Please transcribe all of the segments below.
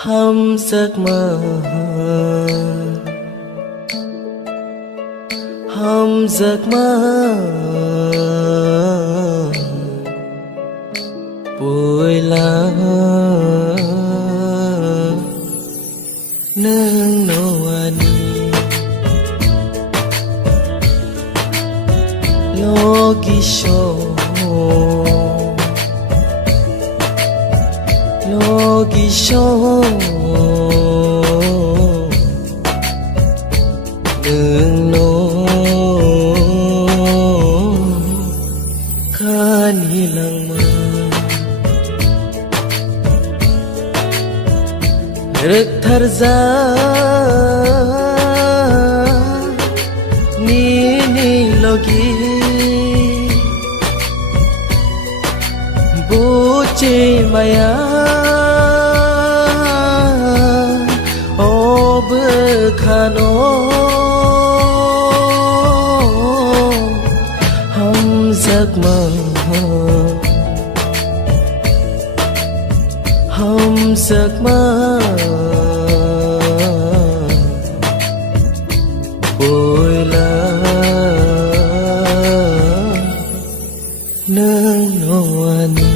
Hăm giấc mơ, hăm giấc mơ bụi lá nương nô ani logi show nương nô khani lang ma rực thar ra ni logi buche maya khano hum giấc mơ bụi lá nương nô ani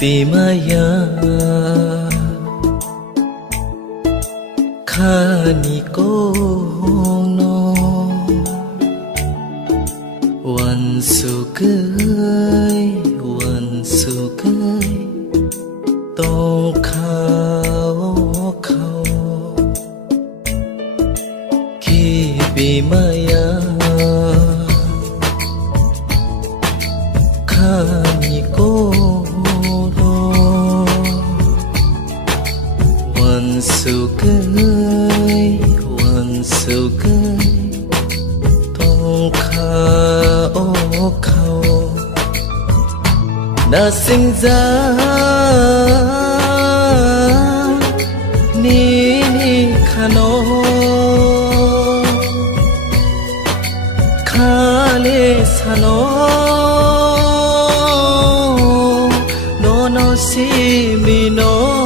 Bimaya khani ko no wan su cười tong khao khao khi bimaya khani ko su cười tong khao khao đã sinh ra ni khano khale sano no si mi no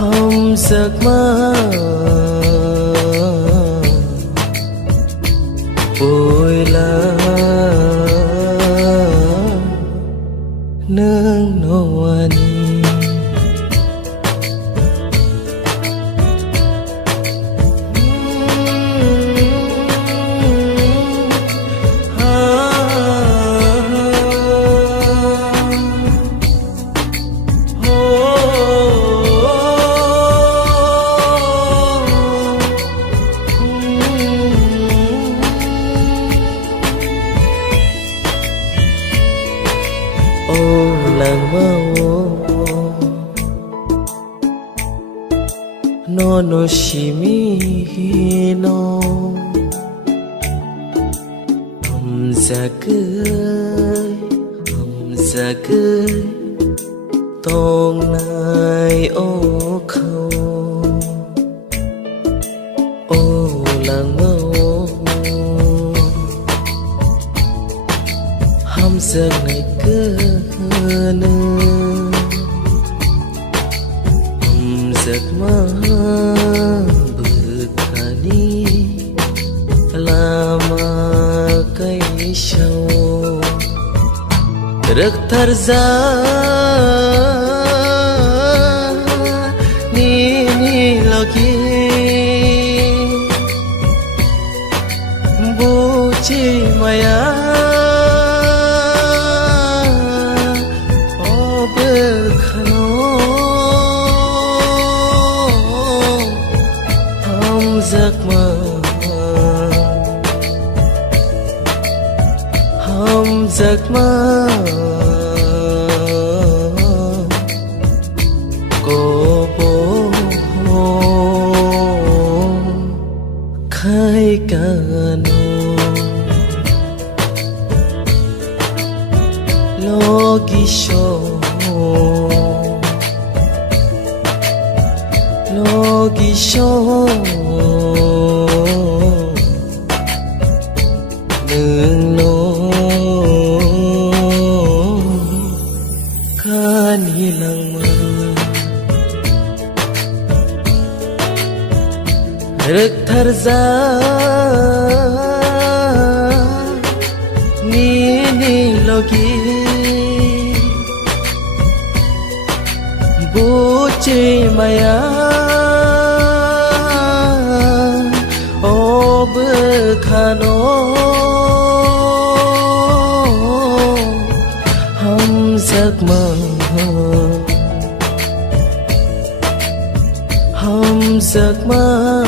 hăm giấc mơ bụi lá nương nô ani làng mơ no shimi no hum ra cười tong nai ô khâu ô làng mơ hum ra ngày cơ giấc mơ berkani lama cây sâu rực thar ra ni logi buchi maya giấc mơ, giấc mơ của bố khai cano logi show nương nô khan hilang mơ rực thar ra ni logi buci maya o khano giấc mơ giấc mơ